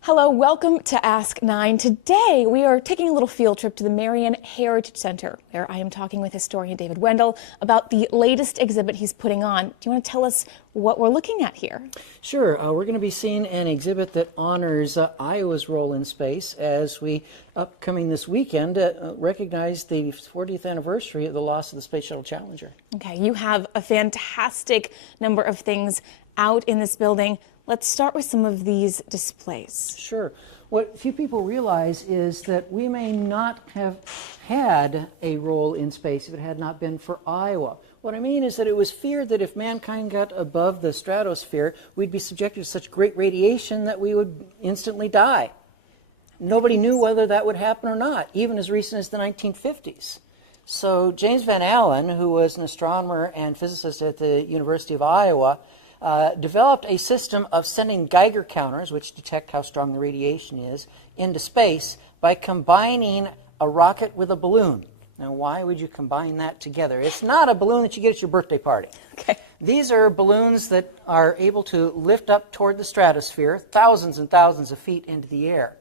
Hello, welcome to Ask 9. Today we are taking a little field trip to the Marion Heritage Center, where I am talking with historian David Wendell about the latest exhibit he's putting on. Do you want to tell us what we're looking at here? Sure. We're going to be seeing an exhibit that honors Iowa's role in space as we, upcoming this weekend, recognize the 40th anniversary of the loss of the Space Shuttle Challenger. Okay, you have a fantastic number of things out in this building. Let's start with some of these displays. Sure. What few people realize is that we may not have had a role in space if it had not been for Iowa. What I mean is that it was feared that if mankind got above the stratosphere, we'd be subjected to such great radiation that we would instantly die. Nobody knew whether that would happen or not, even as recent as the 1950s. So James Van Allen, who was an astronomer and physicist at the University of Iowa, developed a system of sending Geiger counters, which detect how strong the radiation is, into space by combining a rocket with a balloon. Now, why would you combine that together? It's not a balloon that you get at your birthday party. Okay. These are balloons that are able to lift up toward the stratosphere, thousands and thousands of feet into the air.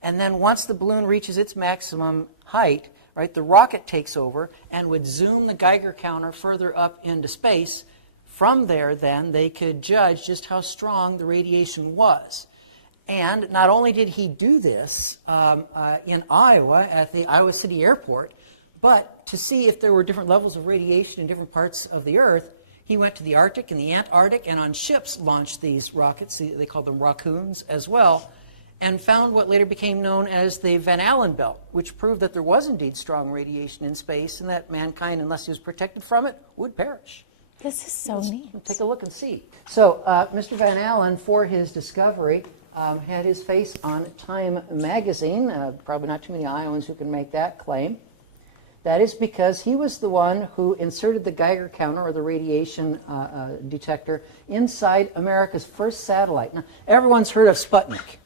And then once the balloon reaches its maximum height, right, the rocket takes over and would zoom the Geiger counter further up into space. From there, then, they could judge just how strong the radiation was. And not only did he do this in Iowa at the Iowa City Airport, but to see if there were different levels of radiation in different parts of the Earth, he went to the Arctic and the Antarctic and on ships launched these rockets, they called them raccoons as well, and found what later became known as the Van Allen belt, which proved that there was indeed strong radiation in space and that mankind, unless he was protected from it, would perish. This is so neat. Let's take a look and see. So Mr. Van Allen, for his discovery, had his face on Time magazine. Probably not too many Iowans who can make that claim. That is because he was the one who inserted the Geiger counter, or the radiation detector, inside America's first satellite. Now, everyone's heard of Sputnik,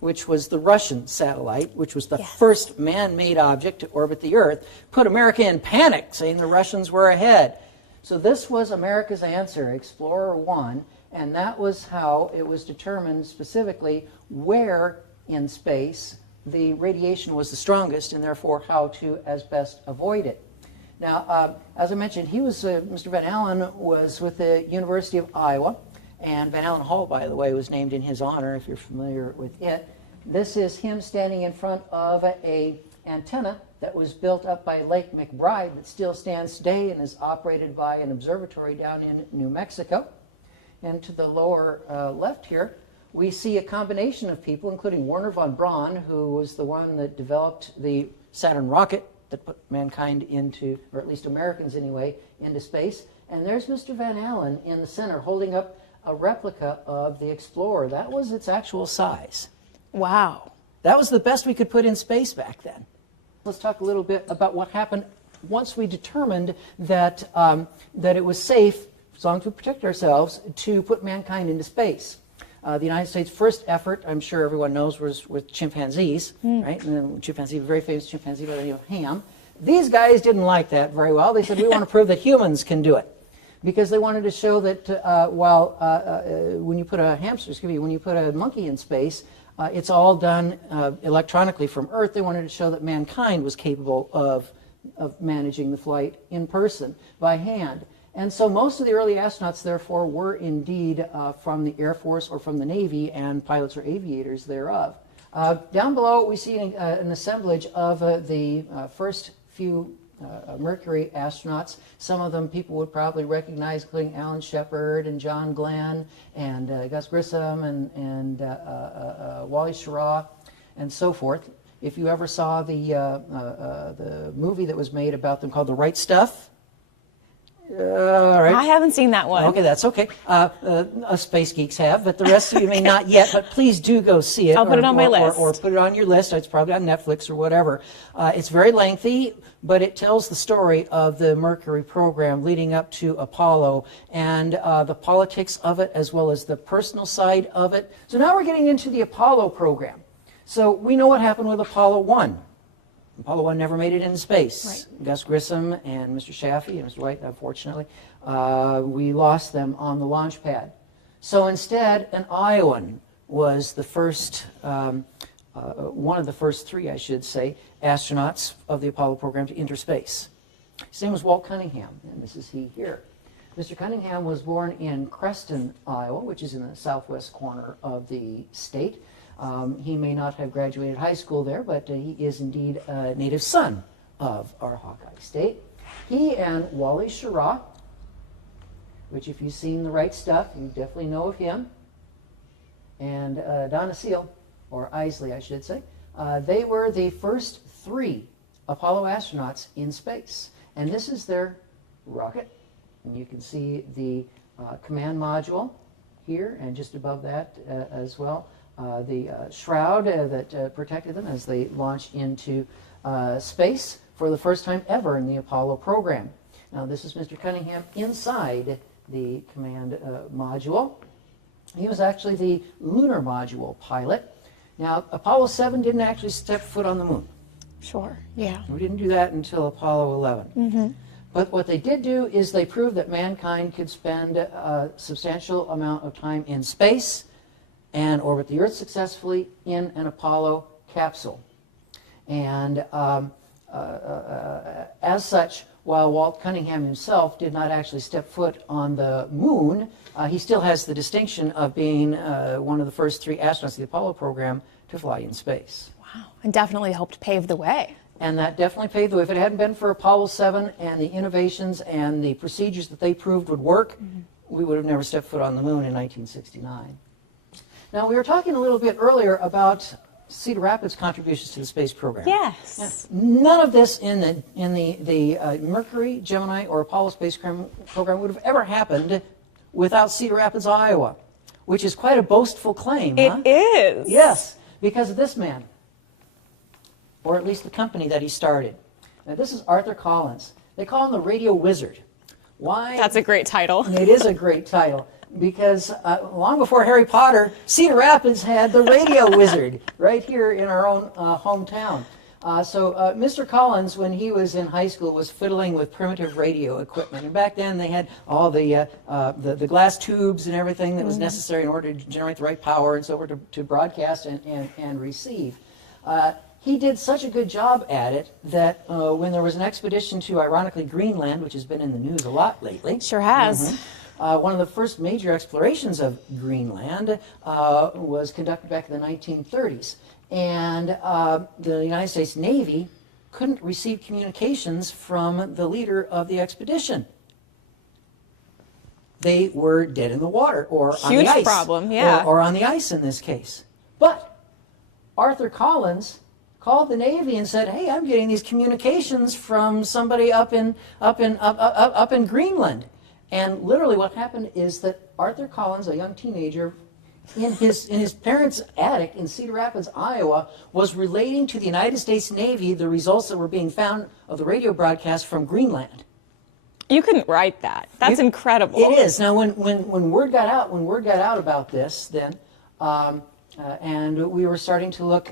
which was the Russian satellite, which was the first man-made object to orbit the Earth, put America in panic, saying the Russians were ahead. So this was America's answer, Explorer 1, and that was how it was determined specifically where in space the radiation was the strongest, and therefore how to as best avoid it. Now, as I mentioned, he was Mr. Van Allen was with the University of Iowa, and Van Allen Hall, by the way, was named in his honor, if you're familiar with it. This is him standing in front of a antenna that was built up by Lake McBride that still stands today and is operated by an observatory down in New Mexico. And to the lower left here, we see a combination of people, including Wernher von Braun, who was the one that developed the Saturn rocket that put mankind into, or at least Americans anyway, into space. And there's Mr. Van Allen in the center holding up a replica of the Explorer. That was its actual size. Wow. That was the best we could put in space back then. Let's talk a little bit about what happened once we determined that, that it was safe, as long as we protect ourselves, to put mankind into space. The United States' first effort, I'm sure everyone knows, was with chimpanzees, right? And the chimpanzee, a very famous chimpanzee by the name of Ham. These guys didn't like that very well. They said, we want to prove that humans can do it. Because they wanted to show that when you put a hamster, when you put a monkey in space, it's all done electronically from Earth. They wanted to show that mankind was capable of managing the flight in person, by hand. And so most of the early astronauts, therefore, were indeed from the Air Force or from the Navy, and pilots or aviators thereof. Down below, we see an assemblage of the first few Mercury astronauts. Some of them people would probably recognize, including Alan Shepard and John Glenn and Gus Grissom and Wally Schirra and so forth. If you ever saw the movie that was made about them called The Right Stuff, I haven't seen that one. Okay, that's okay. Us space geeks have, but the rest of you may not yet. But please do go see it. I'll put it on my list. Or put it on your list. It's probably on Netflix or whatever. It's very lengthy, but it tells the story of the Mercury program leading up to Apollo and the politics of it, as well as the personal side of it. So now we're getting into the Apollo program. So we know what happened with Apollo 1. Apollo 1 never made it into space. Right. Gus Grissom and Mr. Chaffee and Mr. White, unfortunately, we lost them on the launch pad. So instead, an Iowan was the first, one of the first three, I should say, astronauts of the Apollo program to enter space. His name was Walt Cunningham, and this is he here. Mr. Cunningham was born in Creston, Iowa, which is in the southwest corner of the state. He may not have graduated high school there, but he is indeed a native son of our Hawkeye State. He and Wally Schirra, which if you've seen The Right Stuff, you definitely know of him, and Donna Seal, or Isley, I should say, they were the first three Apollo astronauts in space. And this is their rocket. And you can see the command module here, and just above that as well, the shroud that protected them as they launched into space for the first time ever in the Apollo program. Now, this is Mr. Cunningham inside the command module. He was actually the lunar module pilot. Now, Apollo 7 didn't actually step foot on the moon. Sure, yeah. We didn't do that until Apollo 11. Mm-hmm. But what they did do is they proved that mankind could spend a substantial amount of time in space and orbit the Earth successfully in an Apollo capsule. And as such, while Walt Cunningham himself did not actually step foot on the moon, he still has the distinction of being one of the first three astronauts of the Apollo program to fly in space. Wow, and definitely helped pave the way. And that definitely paved the way. If it hadn't been for Apollo 7 and the innovations and the procedures that they proved would work, we would have never stepped foot on the moon in 1969. Now, we were talking a little bit earlier about Cedar Rapids' contributions to the space program. Yes. None of this in the Mercury, Gemini, or Apollo space program would have ever happened without Cedar Rapids, Iowa, which is quite a boastful claim. It is. Yes, because of this man, or at least the company that he started. Now, this is Arthur Collins. They call him the Radio Wizard. Why? That's a great title. It is a great title, because long before Harry Potter, Cedar Rapids had the Radio Wizard right here in our own hometown. So Mr. Collins, when he was in high school, was fiddling with primitive radio equipment. And back then they had all the glass tubes and everything that was necessary in order to generate the right power and so forth to broadcast and receive. He did such a good job at it that when there was an expedition to, ironically, Greenland, which has been in the news a lot lately. Sure has. One of the first major explorations of Greenland was conducted back in the 1930s. And the United States Navy couldn't receive communications from the leader of the expedition. They were dead in the water, or on the ice. Huge problem, yeah. Or on the ice in this case. But Arthur Collins called the Navy and said, "Hey, I'm getting these communications from somebody up in Greenland." And literally what happened is that Arthur Collins, a young teenager, in his parents' attic in Cedar Rapids, Iowa, was relating to the United States Navy the results that were being found of the radio broadcast from Greenland. You couldn't write that. That's incredible. It is. Now, when word got out about this, then, and we were starting to look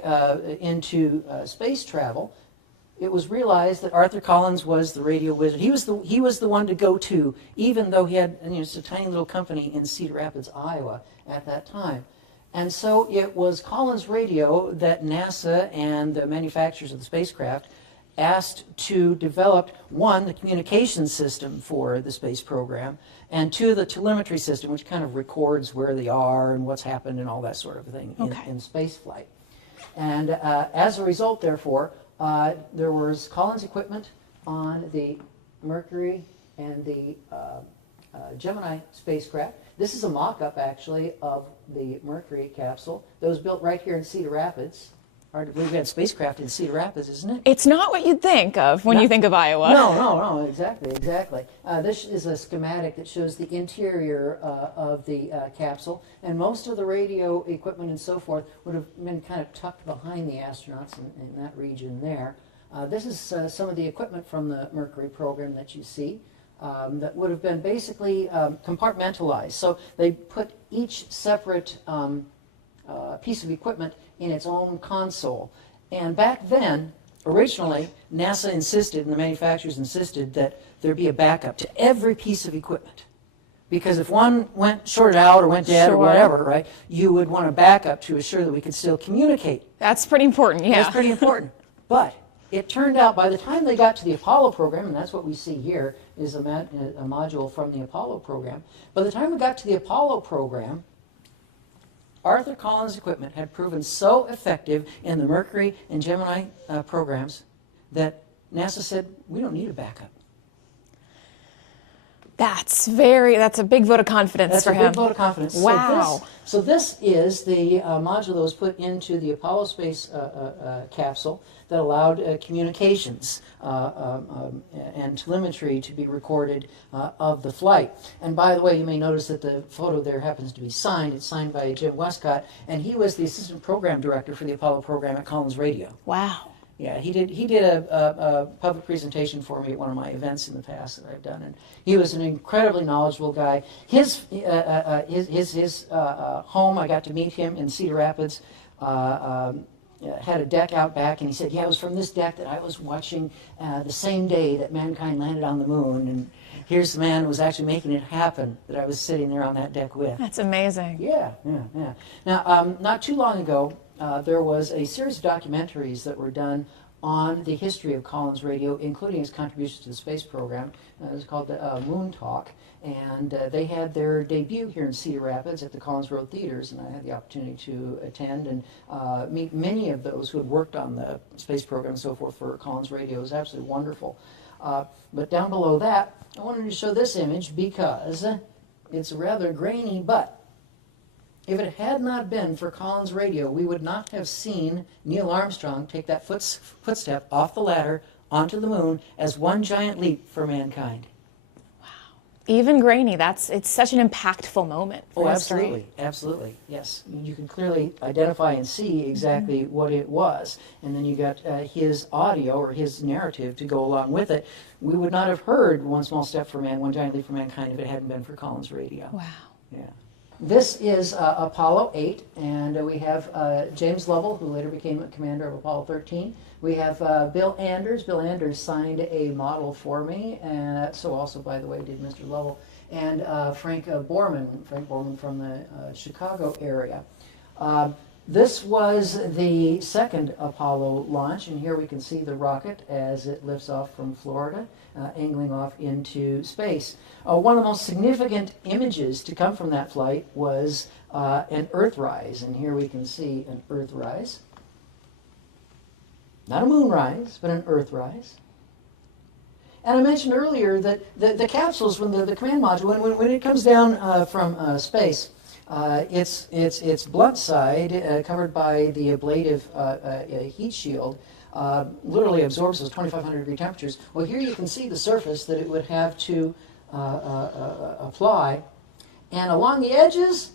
into space travel, it was realized that Arthur Collins was the radio wizard. He was the one to go to, even though he had just a tiny little company in Cedar Rapids, Iowa, at that time. And so it was Collins Radio that NASA and the manufacturers of the spacecraft asked to develop, one, the communication system for the space program, and two, the telemetry system, which kind of records where they are and what's happened and all that sort of thing in space flight. And as a result, therefore, there was Collins equipment on the Mercury and the Gemini spacecraft. This is a mock-up, actually, of the Mercury capsule that was built right here in Cedar Rapids. Hard to believe we had spacecraft in Cedar Rapids, isn't it? It's not what you'd think of when you think of Iowa. No, exactly. This is a schematic that shows the interior of the capsule, and most of the radio equipment and so forth would have been kind of tucked behind the astronauts in that region there. This is some of the equipment from the Mercury program that you see that would have been basically compartmentalized. So they put each separate piece of equipment in its own console. And back then, originally, NASA insisted, and the manufacturers insisted, that there be a backup to every piece of equipment. Because if one went shorted out or went dead or whatever, right, you would want a backup to assure that we could still communicate. That's pretty important, yeah. That's pretty important. But it turned out by the time they got to the Apollo program, and that's what we see here, is a module from the Apollo program. By the time we got to the Apollo program, Arthur Collins' equipment had proven so effective in the Mercury and Gemini programs that NASA said, we don't need a backup. That's a big vote of confidence for him. That's a big vote of confidence. Wow. So this is the module that was put into the Apollo space capsule that allowed communications and telemetry to be recorded of the flight. And by the way, you may notice that the photo there happens to be signed. It's signed by Jim Westcott, and he was the assistant program director for the Apollo program at Collins Radio. Wow. Yeah, he did a public presentation for me at one of my events in the past that I've done, and he was an incredibly knowledgeable guy. His home, I got to meet him in Cedar Rapids, had a deck out back, and he said, yeah, it was from this deck that I was watching the same day that mankind landed on the moon, and here's the man who was actually making it happen that I was sitting there on that deck with. That's amazing. Yeah. Now, not too long ago, there was a series of documentaries that were done on the history of Collins Radio, including his contributions to the space program. It was called Moon Talk, and they had their debut here in Cedar Rapids at the Collins Road Theaters, and I had the opportunity to attend and meet many of those who had worked on the space program and so forth for Collins Radio. It was absolutely wonderful. But down below that, I wanted to show this image because it's rather grainy, but if it had not been for Collins Radio, we would not have seen Neil Armstrong take that footstep off the ladder onto the moon as one giant leap for mankind. Wow. Even grainy, it's such an impactful moment for history. Absolutely, yes. You can clearly identify and see exactly what it was. And then you got his audio or his narrative to go along with it. We would not have heard One Small Step for Man, One Giant Leap for Mankind if it hadn't been for Collins Radio. Wow. Yeah. This is Apollo 8, and we have James Lovell, who later became a commander of Apollo 13. We have Bill Anders. Bill Anders signed a model for me, and so also, by the way, did Mr. Lovell. And Frank Borman from the Chicago area. This was the second Apollo launch, and here we can see the rocket as it lifts off from Florida, angling off into space. One of the most significant images to come from that flight was an Earthrise, and here we can see an Earthrise. Not a moonrise, but an Earthrise. And I mentioned earlier that the capsules, when the command module, when it comes down from space, its blunt side, covered by the ablative heat shield, literally absorbs those 2,500 degree temperatures. Well, here you can see the surface that it would have to apply. And along the edges,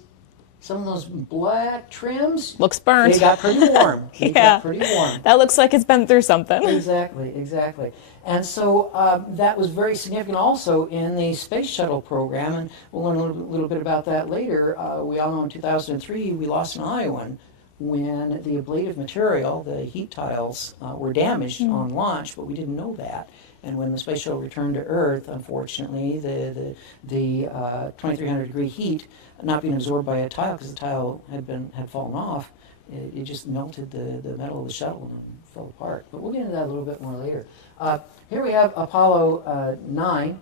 some of those black trims, looks burnt. They got pretty warm. They got pretty warm. That looks like it's been through something. Exactly. And so that was very significant also in the space shuttle program, and we'll learn a little bit about that later. We all know in 2003 we lost an Iowan when the ablative material, the heat tiles, were damaged on launch, but we didn't know that. And when the space shuttle returned to Earth, unfortunately, the 2,300 degree heat not being absorbed by a tile because the tile had fallen off, it just melted the metal of the shuttle and fell apart. But we'll get into that a little bit more later. Here we have Apollo 9,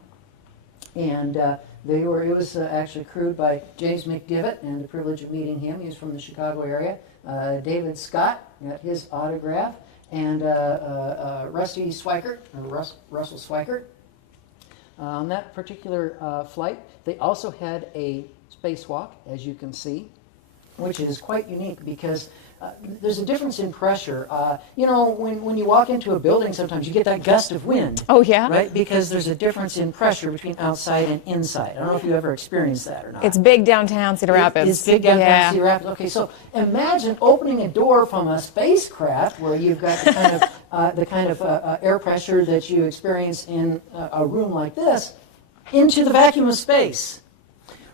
and it was actually crewed by James McDivitt, and the privilege of meeting him. He was from the Chicago area. David Scott got his autograph, and Russell Schweikert. On that particular flight, they also had a spacewalk, as you can see, which is quite unique because there's a difference in pressure. When you walk into a building, sometimes you get that gust of wind. Oh, yeah? Right? Because there's a difference in pressure between outside and inside. I don't know if you ever experienced that or not. It's big downtown Cedar Rapids. It's big downtown Cedar Rapids. Okay, so imagine opening a door from a spacecraft where you've got the kind of air pressure that you experience in a room like this into the vacuum of space.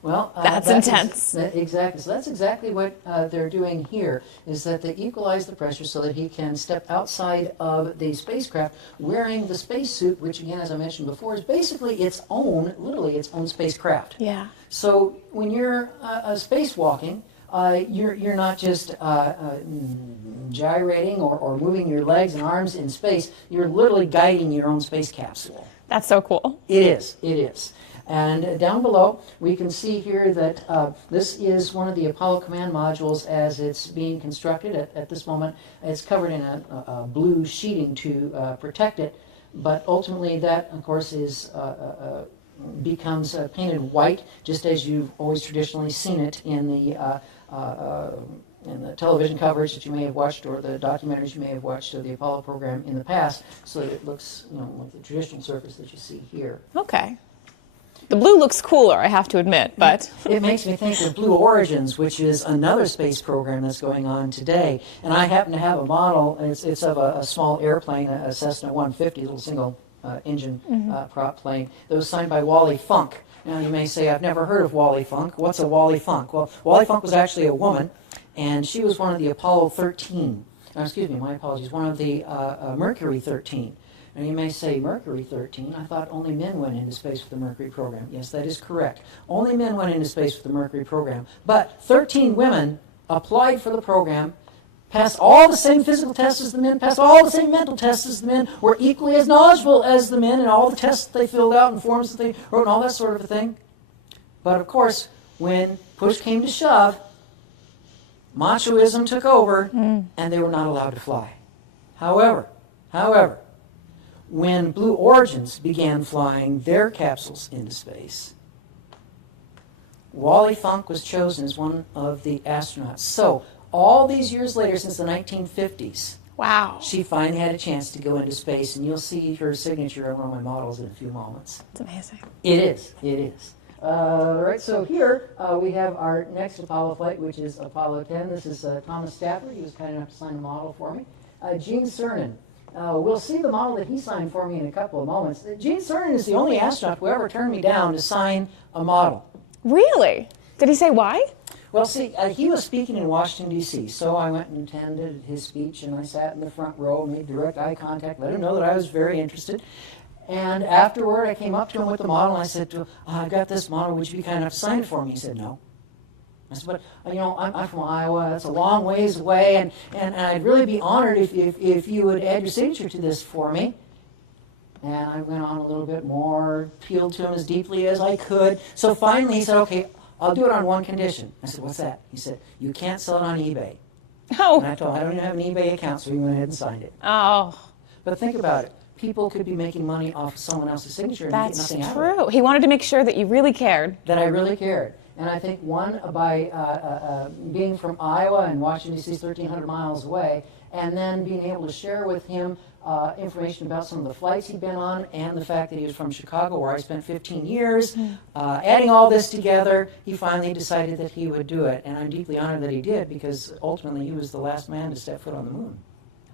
Well, That's intense. Exactly. So that's exactly what they're doing here, is that they equalize the pressure so that he can step outside of the spacecraft wearing the spacesuit, which again, as I mentioned before, is basically literally its own spacecraft. Yeah. So when you're spacewalking, you're not just gyrating or moving your legs and arms in space. You're literally guiding your own space capsule. That's so cool. It is. It is. And down below, we can see here that this is one of the Apollo command modules as it's being constructed at this moment. It's covered in a blue sheeting to protect it, but ultimately that, of course, becomes painted white, just as you've always traditionally seen it in the television coverage that you may have watched, or the documentaries you may have watched of the Apollo program in the past, so that it looks, like the traditional surface that you see here. Okay. The blue looks cooler, I have to admit, but... It makes me think of Blue Origins, which is another space program that's going on today. And I happen to have a model. It's of a small airplane, a Cessna 150, a little single engine prop plane, that was signed by Wally Funk. Now you may say, I've never heard of Wally Funk. What's a Wally Funk? Well, Wally Funk was actually a woman, and she was one of the Apollo 13. Excuse me, my apologies, one of the Mercury 13. And you may say, Mercury 13? I thought only men went into space with the Mercury program. Yes, that is correct. Only men went into space with the Mercury program. But 13 women applied for the program, passed all the same physical tests as the men, passed all the same mental tests as the men, were equally as knowledgeable as the men in all the tests that they filled out and forms that they wrote and all that sort of a thing. But of course, when push came to shove, machoism took over, and they were not allowed to fly. However, when Blue Origins began flying their capsules into space, Wally Funk was chosen as one of the astronauts. So, all these years later, since the 1950s, wow, she finally had a chance to go into space, and you'll see her signature on one of my models in a few moments. It's amazing. It is. It is. Right, so here we have our next Apollo flight, which is Apollo 10. This is Thomas Stafford. He was kind enough to sign the model for me. Gene Cernan. We'll see the model that he signed for me in a couple of moments. Gene Cernan is the only astronaut who ever turned me down to sign a model. Really? Did he say why? Well, see, he was speaking in Washington, D.C., so I went and attended his speech, and I sat in the front row, made direct eye contact, let him know that I was very interested. And afterward, I came up to him with the model, and I said to him, I've got this model, would you be kind enough to sign it for me? He said, no. I said, but, I'm from Iowa, that's a long ways away, and I'd really be honored if you would add your signature to this for me. And I went on a little bit more, appealed to him as deeply as I could. So finally he said, okay, I'll do it on one condition. I said, what's that? He said, you can't sell it on eBay. Oh. And I told him, I don't even have an eBay account, so he went ahead and signed it. Oh. But think about it. People could be making money off of someone else's signature and get nothing out of it. That's true. He wanted to make sure that you really cared. That I really cared. And I think, one, by being from Iowa and Washington, D.C. is 1,300 miles away, and then being able to share with him information about some of the flights he'd been on, and the fact that he was from Chicago, where I spent 15 years. Adding all this together, he finally decided that he would do it. And I'm deeply honored that he did, because ultimately he was the last man to step foot on the moon.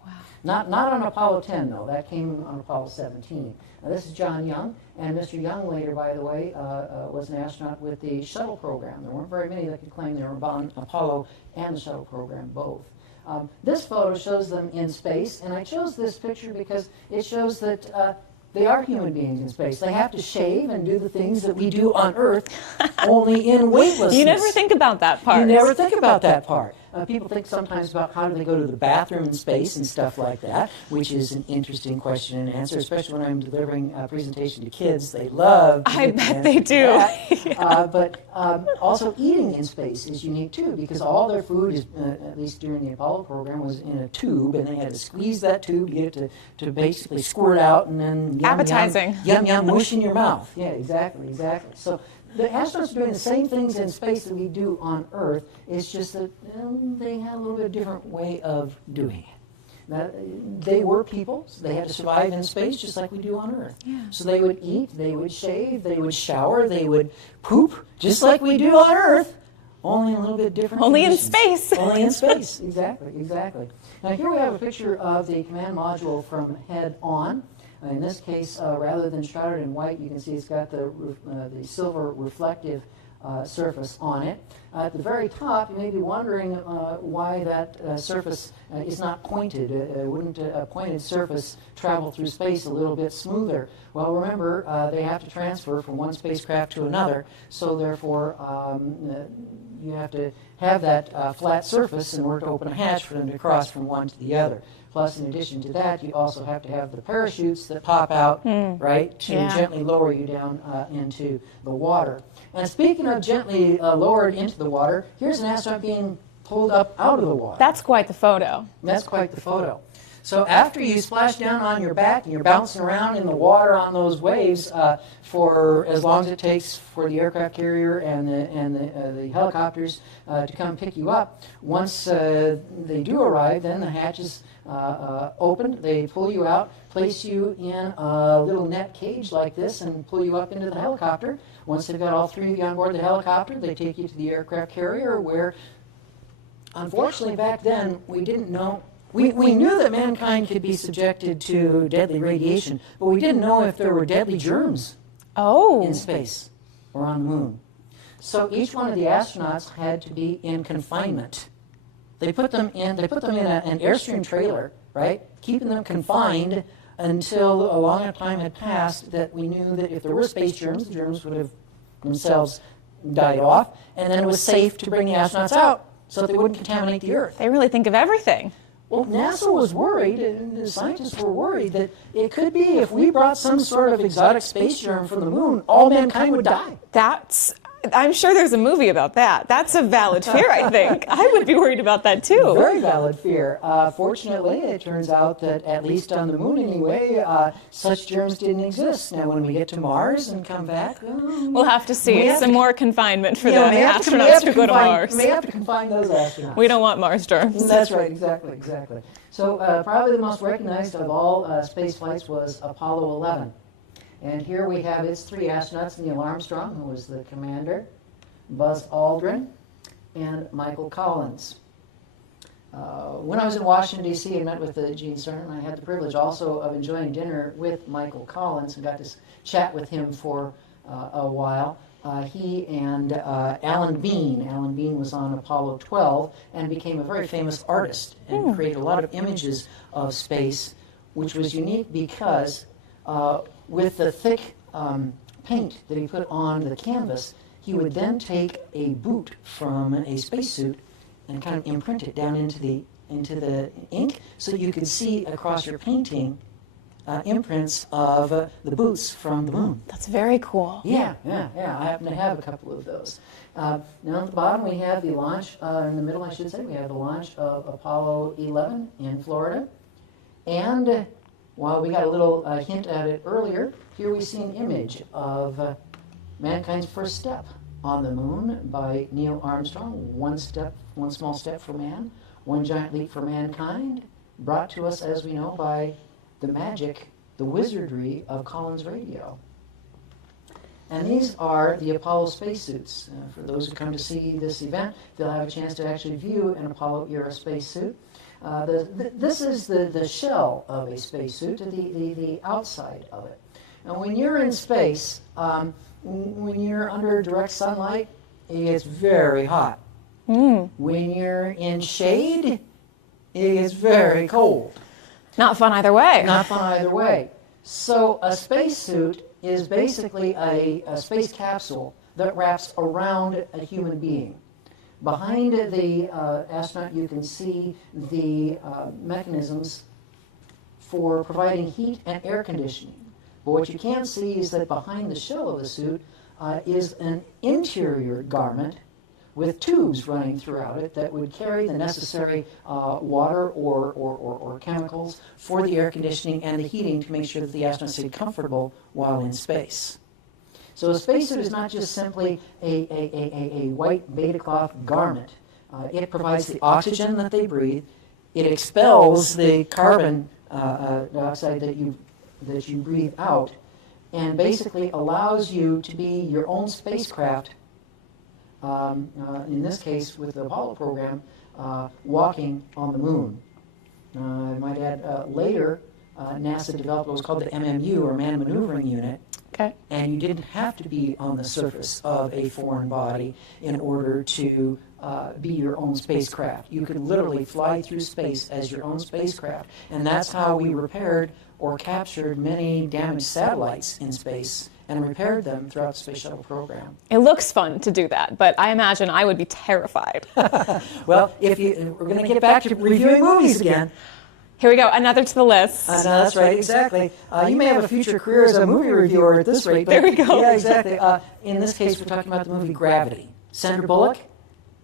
Wow. Not on Apollo 10, though. That came on Apollo 17. Now, this is John Young, and Mr. Young later, by the way, was an astronaut with the shuttle program. There weren't very many that could claim they were on Apollo and the shuttle program both. This photo shows them in space, and I chose this picture because it shows that they are human beings in space. They have to shave and do the things that we do on Earth, only in weightlessness. You never think about that part. You never think about that part. People think sometimes about how do they go to the bathroom in space and stuff like that, which is an interesting question and answer, especially when I'm delivering a presentation to kids. They love to I bet they do. Yeah. But also eating in space is unique too, because all their food, is, at least during the Apollo program, was in a tube, and they had to squeeze that tube, get it to basically squirt out, and then appetizing. Yum, whoosh in your mouth. Yeah, exactly. So the astronauts are doing the same things in space that we do on Earth. It's just that they had a little bit different way of doing it. Now, they were people. So they had to survive in space just like we do on Earth. Yeah. So they would eat, they would shave, they would shower, they would poop just like we do on Earth, only in a little bit different Only conditions. in space. Only in space. Exactly. Now here we have a picture of the command module from head on. In this case, rather than shrouded in white, you can see it's got the silver reflective surface on it. At the very top, you may be wondering why that surface is not pointed. Wouldn't a pointed surface travel through space a little bit smoother? Well, remember, they have to transfer from one spacecraft to another, so therefore you have to have that flat surface in order to open a hatch for them to cross from one to the other. Plus, in addition to that, you also have to have the parachutes that pop out, right, to gently lower you down into the water. And speaking of gently lowered into the water, here's an astronaut being pulled up out of the water. That's quite the photo. That's quite the photo. So after you splash down on your back and you're bouncing around in the water on those waves for as long as it takes for the aircraft carrier and the helicopters to come pick you up, once they do arrive, then the hatch is opened. They pull you out, place you in a little net cage like this, and pull you up into the helicopter. Once they've got all three of you on board the helicopter, they take you to the aircraft carrier where, unfortunately, back then, we didn't know. We knew that mankind could be subjected to deadly radiation, but we didn't know if there were deadly germs in space or on the moon. So each one of the astronauts had to be in confinement. They put them in an Airstream trailer, right, keeping them confined until a long enough time had passed that we knew that if there were space germs, the germs would have themselves died off, and then it was safe to bring the astronauts out so that they wouldn't contaminate the Earth. They really think of everything. Well, NASA was worried, and the scientists were worried, that it could be if we brought some sort of exotic space germ from the moon, all mankind would die. I'm sure there's a movie about that. That's a valid fear, I think. I would be worried about that, too. Very valid fear. Fortunately, it turns out that, at least on the moon anyway, such germs didn't exist. Now, when we get to Mars and come back, we'll have to see some more confinement for the astronauts who go to Mars. We may have to confine those astronauts. We don't want Mars germs. That's right, exactly. So probably the most recognized of all space flights was Apollo 11. And here we have its three astronauts: Neil Armstrong, who was the commander, Buzz Aldrin, and Michael Collins. When I was in Washington, D.C., I met with Gene Cernan. I had the privilege also of enjoying dinner with Michael Collins and got to chat with him for a while. He and Alan Bean. Alan Bean was on Apollo 12 and became a very famous artist and created a lot of images of space, which was unique because with the thick paint that he put on the canvas, he would then take a boot from a spacesuit and kind of imprint it down into the ink so you could see across your painting imprints of the boots from the moon. That's very cool. Yeah. I happen to have a couple of those. Now at the bottom we have the launch, in the middle I should say, we have the launch of Apollo 11 in Florida. And while we got a little hint at it earlier, here we see an image of mankind's first step on the moon by Neil Armstrong. One small step for man, one giant leap for mankind, brought to us, as we know, by the magic, the wizardry of Collins Radio. And these are the Apollo spacesuits. For those who come to see this event, they'll have a chance to actually view an Apollo-era spacesuit. This is the shell of a spacesuit, the outside of it. And when you're in space, when you're under direct sunlight, it gets very hot. When you're in shade, it gets very cold. Not fun either way. Not fun either way. So a spacesuit is basically a space capsule that wraps around a human being. Behind the astronaut, you can see the mechanisms for providing heat and air conditioning. But what you can't see is that behind the shell of the suit is an interior garment with tubes running throughout it that would carry the necessary water or chemicals for the air conditioning and the heating to make sure that the astronauts stay comfortable while in space. So a spacesuit is not just simply a white beta cloth garment. It provides the oxygen that they breathe. It expels the carbon dioxide that you breathe out, and basically allows you to be your own spacecraft. In this case, with the Apollo program, walking on the moon. I might add, later, NASA developed what was called the MMU, or Man Maneuvering Unit. Okay. And you didn't have to be on the surface of a foreign body in order to be your own spacecraft. You could literally fly through space as your own spacecraft. And that's how we repaired or captured many damaged satellites in space and repaired them throughout the space shuttle program. It looks fun to do that, but I imagine I would be terrified. Well, we're going to get back to reviewing movies again. Here we go, another to the list. No, that's right, exactly. You may have a future career as a movie reviewer at this rate. But there we go. Yeah, exactly. In this case, we're talking about the movie Gravity. Sandra Bullock?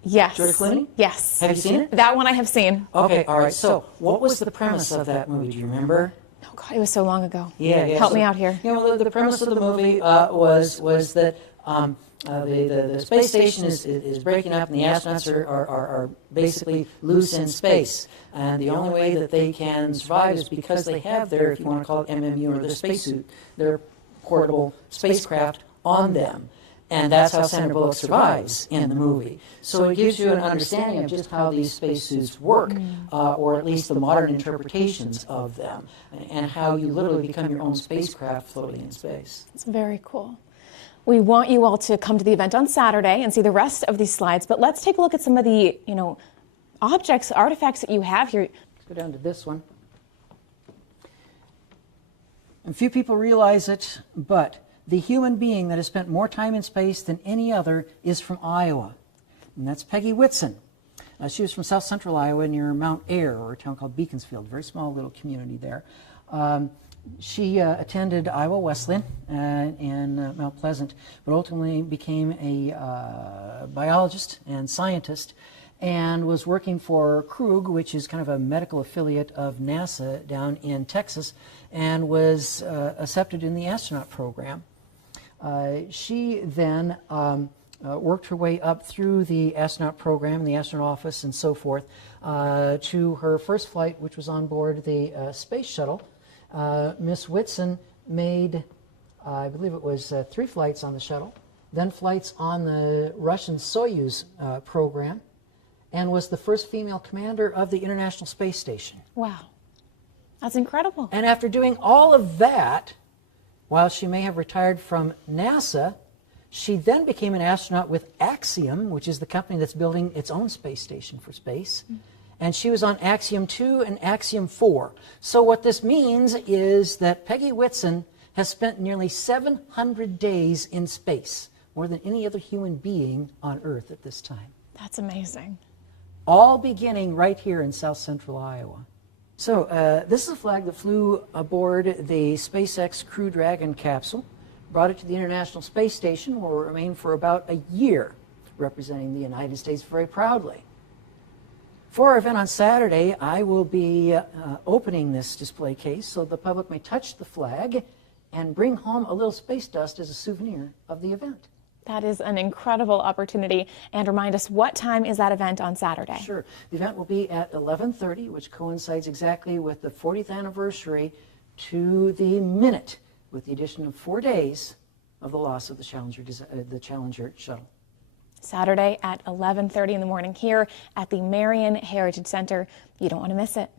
Yes. George Clooney? Yes. Have you seen it? That one I have seen. Okay, all right. So what was the premise of that movie? Do you remember? Oh, God, it was so long ago. Yeah. Help me out here. You know, the premise of the movie was that the space station is breaking up and the astronauts are basically loose in space. And the only way that they can survive is because they have their, if you want to call it MMU, or their spacesuit, their portable spacecraft on them. And that's how Sandra Bullock survives in the movie. So it gives you an understanding of just how these spacesuits work, or at least the modern interpretations of them, and how you literally become your own spacecraft floating in space. It's very cool. We want you all to come to the event on Saturday and see the rest of these slides, but let's take a look at some of the, objects, artifacts that you have here. Let's go down to this one. And few people realize it, but the human being that has spent more time in space than any other is from Iowa, and that's Peggy Whitson. She was from south central Iowa near Mount Ayr, or a town called Beaconsfield, very small little community there. She attended Iowa Wesleyan in Mount Pleasant, but ultimately became a biologist and scientist, and was working for Krug, which is kind of a medical affiliate of NASA down in Texas, and was accepted in the astronaut program. She then worked her way up through the astronaut program, the astronaut office, and so forth, to her first flight, which was on board the space shuttle. Miss Whitson made, I believe it was 3 flights on the shuttle, then flights on the Russian Soyuz program, and was the first female commander of the International Space Station. Wow. That's incredible. And after doing all of that, while she may have retired from NASA, she then became an astronaut with Axiom, which is the company that's building its own space station for space. And she was on Axiom 2 and Axiom 4. So what this means is that Peggy Whitson has spent nearly 700 days in space, more than any other human being on Earth at this time. That's amazing. All beginning right here in south central Iowa. So this is a flag that flew aboard the SpaceX Crew Dragon capsule, brought it to the International Space Station, where it remained for about a year, representing the United States very proudly. For our event on Saturday, I will be opening this display case so the public may touch the flag and bring home a little space dust as a souvenir of the event. That is an incredible opportunity. And remind us, what time is that event on Saturday? Sure. The event will be at 11:30, which coincides exactly with the 40th anniversary to the minute, with the addition of 4 days of the loss of the Challenger shuttle. Saturday at 11:30 in the morning here at the Marion Heritage Center. You don't want to miss it.